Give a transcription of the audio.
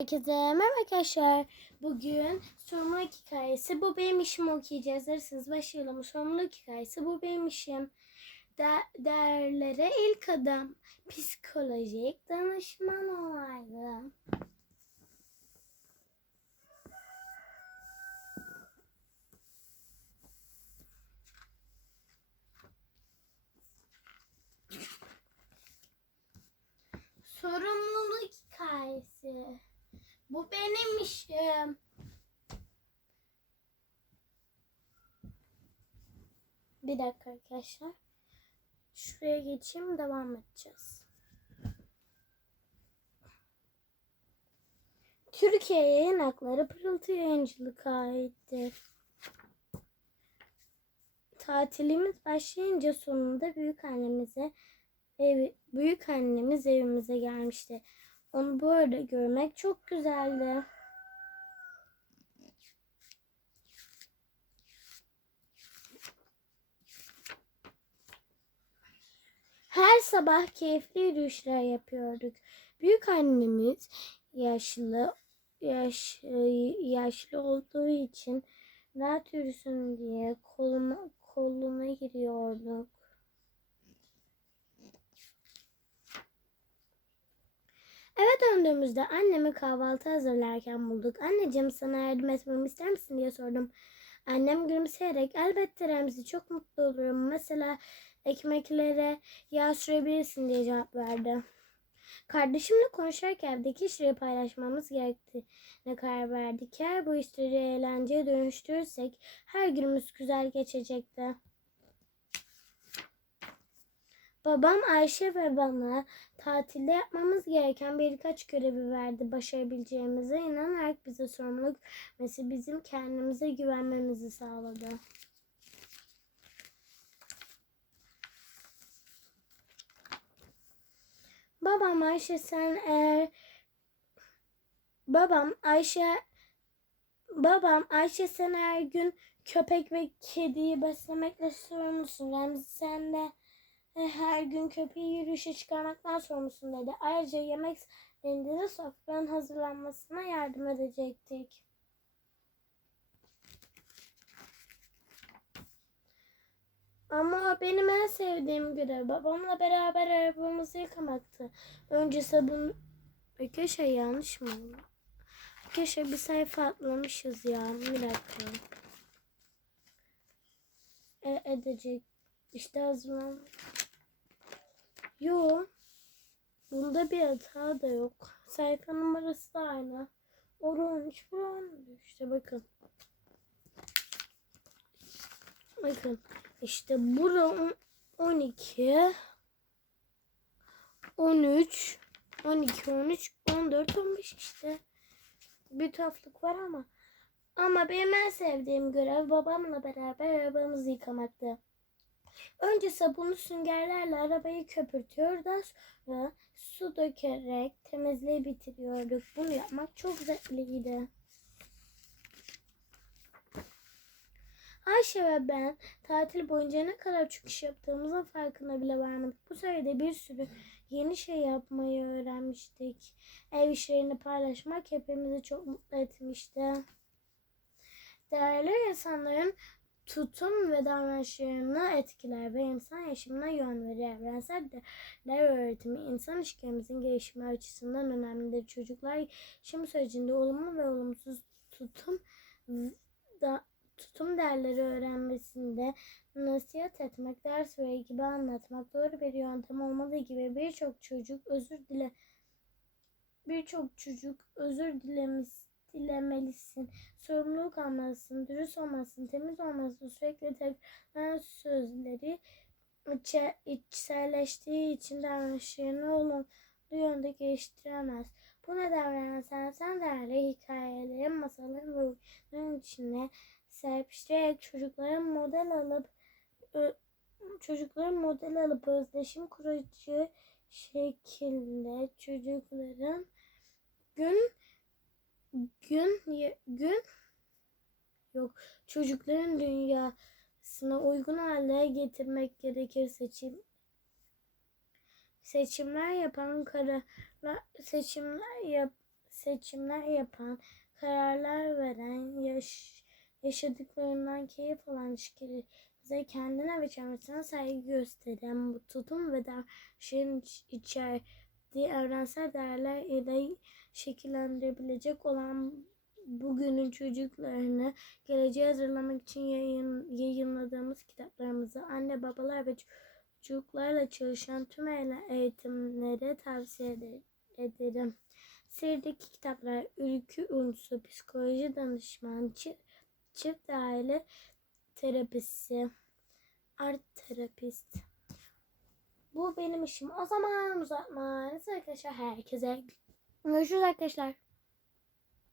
Herkese merhaba arkadaşlar. Bugün sorumluluk hikayesi bu benim işim okuyacağız. Hazırsanız başlayalım. Sorumluluk hikayesi bu benim işim. De değerlere ilk adım. Psikolojik danışman olaydı. Sorumluluk hikayesi. Bu benim işim. Bir dakika arkadaşlar. Şuraya geçeyim devam edeceğiz. Türkiye Yayın Hakları Pırıltı Yayıncılık aittir. Tatilimiz başlayınca sonunda büyük annemize ev, büyük annemiz evimize gelmişti. Onu böyle görmek çok güzeldi. Her sabah keyifli yürüyüşler yapıyorduk. Büyük annemiz yaşlı yaş, yaşlı olduğu için rahat yürüsün diye koluma koluna giriyorduk. Döndüğümüzde annemi kahvaltı hazırlarken bulduk. Anneciğim sana yardım etmemi ister misin diye sordum. Annem gülümseyerek elbette Remzi çok mutlu olurum. Mesela ekmeklere yağ sürebilirsin diye cevap verdi. Kardeşimle konuşarak evdeki işleri paylaşmamız gerektiğine karar verdik. Eğer bu işleri eğlenceye dönüştürürsek her günümüz güzel geçecekti. Babam Ayşe ve bana tatilde yapmamız gereken birkaç görevi verdi. Başarabileceğimize inanarak bize sorumluluk vermesi bizim kendimize güvenmemizi sağladı. Babam Ayşe sen eğer babam Ayşe babam Ayşe sen her gün köpek ve kediyi beslemekle sorumlusun. Remzi sen de her gün köpeği yürüyüşe çıkarmaktan sorumlusun dedi. Ayrıca yemek elinde de sofranın hazırlanmasına yardım edecektik. Ama o benim en sevdiğim görev. Babamla beraber arabamızı yıkamaktı. Önce sabun... Köşe yanlış mı? Köşe bir sayfa atlamışız ya. Bir dakika. E, edecek. İşte hazırlan. Yo. Bunda bir hata da yok. Sayfa numarası da aynı. Oru 13 bu 14. İşte bakın. Bakın. İşte bura 12 13 12 13 14 15 işte. Bir tuhaflık var ama. Ama benim en sevdiğim görev babamla beraber arabamızı yıkamaktı. Önce sabunlu süngerlerle arabayı köpürtüyor da sonra su dökerek temizliği bitiriyorduk. Bunu yapmak çok zevkliydi. Ayşe ve ben tatil boyunca ne kadar çok iş yaptığımızın farkına bile varmadık. Bu sayede bir sürü yeni şey yapmayı öğrenmiştik. Ev işlerini paylaşmak hepimizi çok mutlu etmişti. Değerli insanların tutum ve davranışlarını etkiler ve insan yaşamına yön verir. Evrensel değerler öğretimi insan ilişkilerimizin gelişimi açısından önemlidir. Çocuklar yaşam sürecinde olumlu ve olumsuz tutum da tutum değerleri öğrenmesinde nasihat etmek, ders ve gibi anlatmak doğru bir yöntem olmadığı gibi birçok çocuk özür dile birçok çocuk özür dilemiş dilemelisin, sorumluluk almalısın, dürüst olmalısın, temiz olmalısın, sürekli tekrar sözleri içe, içselleştiği için davranışlarını olumlu yönde geliştiremez. Bu nedenle sen sen değerli hikayelerin, masalların ve içine serpiştirerek çocukların model alıp ö, model alıp özdeşim kurucu şekilde çocukların gün gün gün yok. Çocukların dünyasına uygun hale getirmek gerekir. Seçim seçimler yapan kararlar seçimler yap seçimler yapan, kararlar veren, yaş, yaşadıklarından keyif alan ilişkilerimize kendine ve çevresine saygı gösteren bu tutum ve davranışın iç- içerdiği evrensel değerler ile şekillendirebilecek olan bugünün çocuklarını geleceğe hazırlamak için yayın, yayınladığımız kitaplarımızı anne babalar ve çocuklarla çalışan tüm eğitimlere tavsiye ede- ederim. Sirdeki kitaplar Ülkü Unsu, Psikoloji Danışman, Çift, çift Aile Terapisi, Art Terapist. Bu benim işim. O zaman uzatma. Arkadaşlar herkese görüşürüz arkadaşlar.